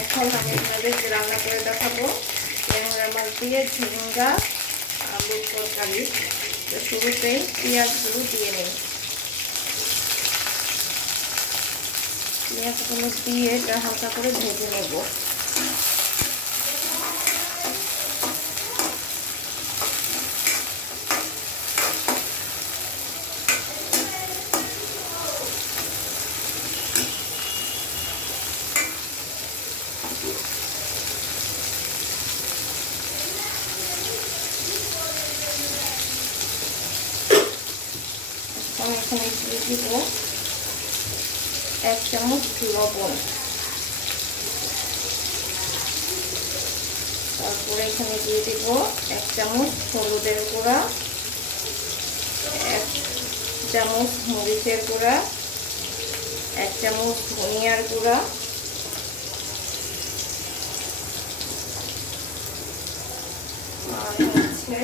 এখন আমি আপনাদেরকে রান্না করে দেখাবো ট্যাংরা মাছ দিয়ে ঝিঙ্গা আলুর তরকারি। তো শুরুতেই পেঁয়াজগুলো দিয়ে নিই। পেঁয়াজগুলো দিয়ে এটা হালকা করে ভেজে নেব। আমি এখানে দিয়ে দিব 1 চামচ লবণ। তারপরে এখানে দিয়ে দিব 1 চামচ হলুদের গুঁড়া, 1 চামচ মরিচের গুঁড়া, 1 চামচ ধনিয়ার গুঁড়া, আর হচ্ছে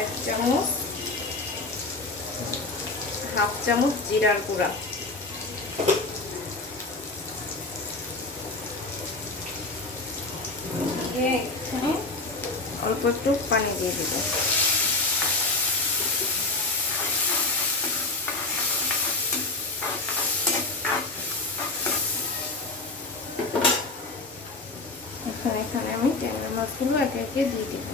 1 চামচ, হাফ চামচ জিরার গুঁড়া। এখানে অল্প একটু পানি দিয়ে দিব। এখানে আমি ট্যাংরা মাছগুলো একে একে দিয়ে দিব।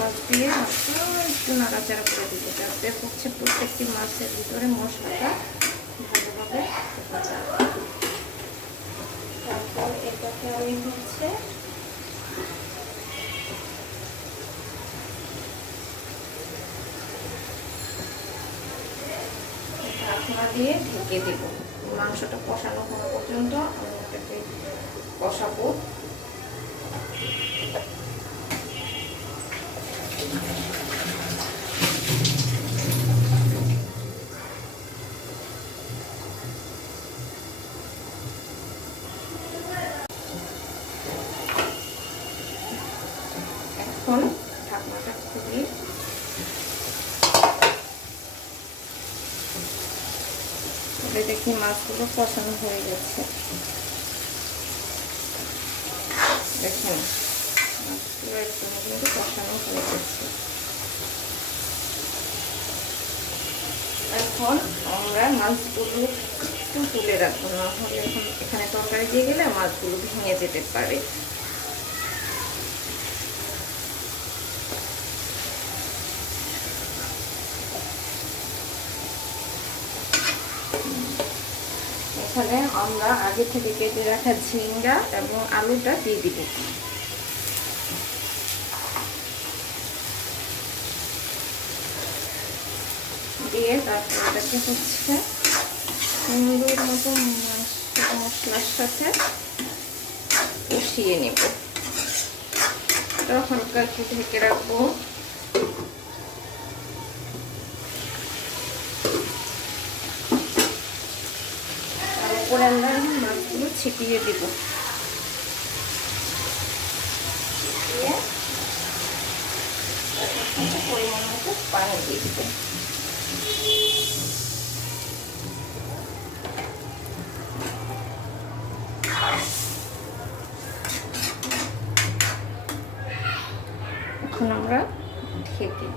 মাছ দিয়ে একটু নাড়াচাড়া করে দিব, যাতে হচ্ছে প্রত্যেকটি মাছের ভিতরে মশলাটা ভালোভাবে যায়। তারপর এটাকে আমি হচ্ছে ঢাকনা দিয়ে ঢেকে দেব। মাংসটা কষানো হওয়া পর্যন্ত আমি এটাকে কষাবো। এখন ঢাকনাটা খুলে দেখি মাছগুলো কষানো হয়ে গেছে। দেখুন মাছগুলো একদম কিন্তু কষানো হয়ে গেছে। এখন আমরা মাছগুলো একটু তুলে রাখবো, না হলে এখন এখানে তরকারি দিয়ে গেলে মাছগুলো ভেঙে যেতে পারে। এখানে আমরা আগে থেকে কেটে রাখা ঝিঙ্গা এবং আলুটা দিয়ে দিব। দিয়ে তারপর এটাকে হচ্ছে সুন্দর মতো মশলার সাথে কষিয়ে নেব। এটা হালকা একটু ঢেকে রাখবো। তারপরে আমরা মাছগুলো ছিটিয়ে দিব। পরিমাণ মতো পানি দিয়ে দিব। এখন আমরা ঢেকে দিই।